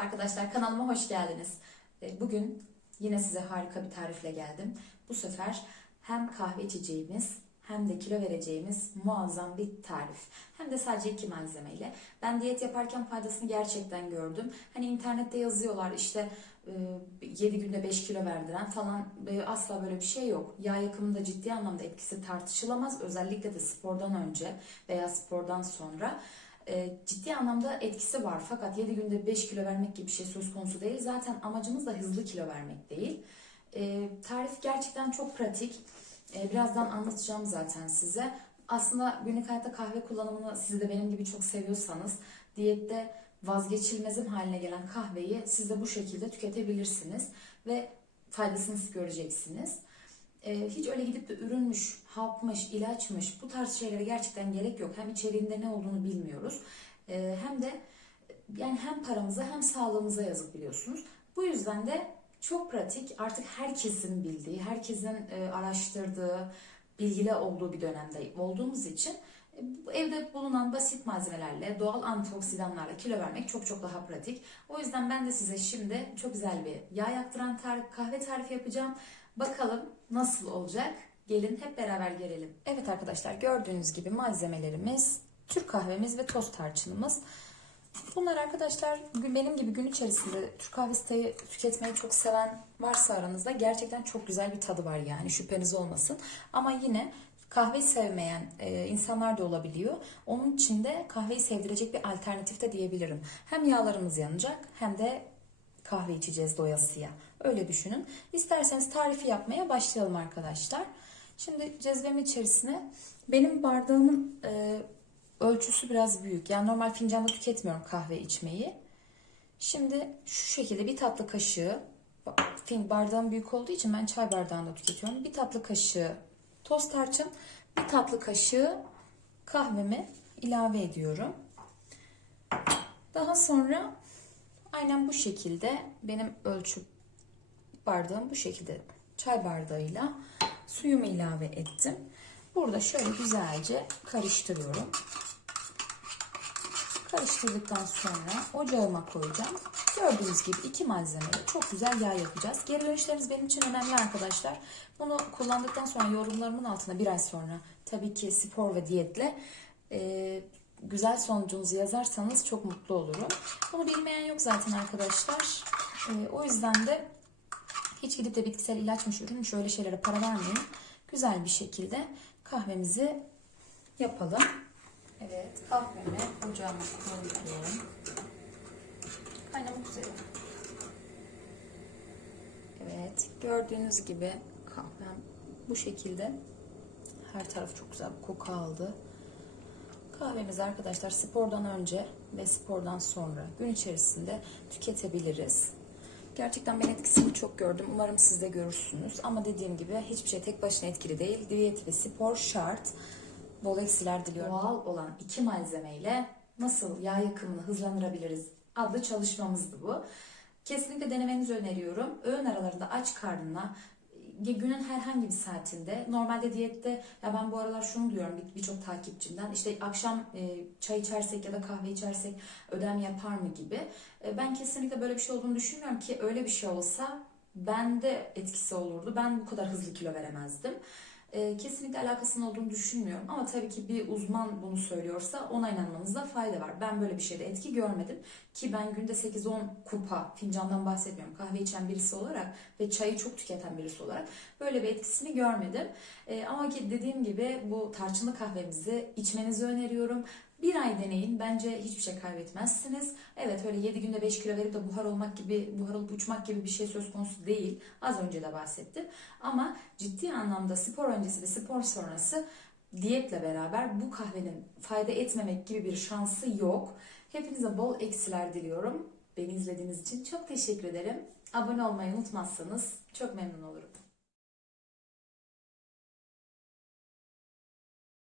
arkadaşlar kanalıma hoş geldiniz. E, Bugün yine size harika bir tarifle geldim. Bu sefer hem kahve içeceğimiz hem de kilo vereceğimiz muazzam bir tarif. Hem de sadece iki malzemeyle. Ben diyet yaparken faydasını gerçekten gördüm. Hani internette yazıyorlar işte 7 günde 5 kilo verdiren falan E, asla böyle bir şey yok. Yağ yakımında ciddi anlamda etkisi tartışılamaz. Özellikle de spordan önce veya spordan sonra e, ciddi anlamda etkisi var. Fakat 7 günde 5 kilo vermek gibi bir şey söz konusu değil. Zaten amacımız da hızlı kilo vermek değil. E, tarif gerçekten çok pratik. E, birazdan anlatacağım zaten size. Aslında günlük hayatta kahve kullanımını siz de benim gibi çok seviyorsanız diyette vazgeçilmezim haline gelen kahveyi siz de bu şekilde tüketebilirsiniz ve faydasını göreceksiniz. Ee, hiç öyle gidip de ürünmüş, hapmış, ilaçmış bu tarz şeylere gerçekten gerek yok. Hem içeriğinde ne olduğunu bilmiyoruz. Ee, hem de yani hem paramıza hem sağlığımıza yazık biliyorsunuz. Bu yüzden de çok pratik artık herkesin bildiği, herkesin e, araştırdığı, bilgili olduğu bir dönemde olduğumuz için e, bu evde bulunan basit malzemelerle, doğal antioksidanlarla kilo vermek çok çok daha pratik. O yüzden ben de size şimdi çok güzel bir yağ yaktıran tarif, kahve tarifi yapacağım. Bakalım nasıl olacak? Gelin hep beraber görelim. Evet arkadaşlar gördüğünüz gibi malzemelerimiz Türk kahvemiz ve toz tarçınımız. Bunlar arkadaşlar benim gibi gün içerisinde Türk kahvesi tüketmeyi çok seven varsa aranızda gerçekten çok güzel bir tadı var yani şüpheniz olmasın. Ama yine kahve sevmeyen e, insanlar da olabiliyor. Onun için de kahveyi sevdirecek bir alternatif de diyebilirim. Hem yağlarımız yanacak hem de kahve içeceğiz doyasıya. Öyle düşünün. İsterseniz tarifi yapmaya başlayalım arkadaşlar. Şimdi cezvemin içerisine benim bardağımın e, ölçüsü biraz büyük. Yani normal fincanda tüketmiyorum kahve içmeyi. Şimdi şu şekilde bir tatlı kaşığı bardağım büyük olduğu için ben çay bardağında tüketiyorum. Bir tatlı kaşığı toz tarçın, bir tatlı kaşığı kahvemi ilave ediyorum. Daha sonra aynen bu şekilde benim ölçü bardağım bu şekilde çay bardağıyla suyumu ilave ettim. Burada şöyle güzelce karıştırıyorum. Karıştırdıktan sonra ocağıma koyacağım. Gördüğünüz gibi iki malzemeyle çok güzel yağ yapacağız. Geri dönüşleriniz benim için önemli arkadaşlar. Bunu kullandıktan sonra yorumlarımın altına bir ay sonra tabii ki spor ve diyetle e, güzel sonucunuzu yazarsanız çok mutlu olurum. Bunu bilmeyen yok zaten arkadaşlar. E, o yüzden de hiç gidip de bitkisel ilaçmış, ürünmüş öyle şeylere para vermeyin. Güzel bir şekilde kahvemizi yapalım. Evet, kahvemi ocağıma koyuyorum. Kaynamak üzere. Evet, gördüğünüz gibi kahvem bu şekilde. Her taraf çok güzel bir koku aldı. Kahvemizi arkadaşlar spordan önce ve spordan sonra gün içerisinde tüketebiliriz. Gerçekten ben etkisini çok gördüm. Umarım siz de görürsünüz. Ama dediğim gibi hiçbir şey tek başına etkili değil. Diyet ve spor şart. Bol eksiler diliyorum. Doğal olan iki malzemeyle nasıl yağ yakımını hızlandırabiliriz adlı çalışmamızdı bu. Kesinlikle denemenizi öneriyorum. Öğün aralarında aç karnına ya günün herhangi bir saatinde normalde diyette ya ben bu aralar şunu diyorum bir- birçok takipçimden işte akşam e, çay içersek ya da kahve içersek ödem yapar mı gibi. E, ben kesinlikle böyle bir şey olduğunu düşünmüyorum ki öyle bir şey olsa bende etkisi olurdu. Ben bu kadar hızlı kilo veremezdim. E, kesinlikle alakasının olduğunu düşünmüyorum. Ama tabii ki bir uzman bunu söylüyorsa ona inanmanızda fayda var. Ben böyle bir şeyde etki görmedim. Ki ben günde 8-10 kupa fincandan bahsetmiyorum. Kahve içen birisi olarak ve çayı çok tüketen birisi olarak böyle bir etkisini görmedim. E, ama ki dediğim gibi bu tarçınlı kahvemizi içmenizi öneriyorum. Bir ay deneyin. Bence hiçbir şey kaybetmezsiniz. Evet öyle 7 günde 5 kilo verip de buhar olmak gibi, buhar olup uçmak gibi bir şey söz konusu değil. Az önce de bahsettim. Ama ciddi anlamda spor öncesi ve spor sonrası diyetle beraber bu kahvenin fayda etmemek gibi bir şansı yok. Hepinize bol eksiler diliyorum. Beni izlediğiniz için çok teşekkür ederim. Abone olmayı unutmazsanız çok memnun olurum.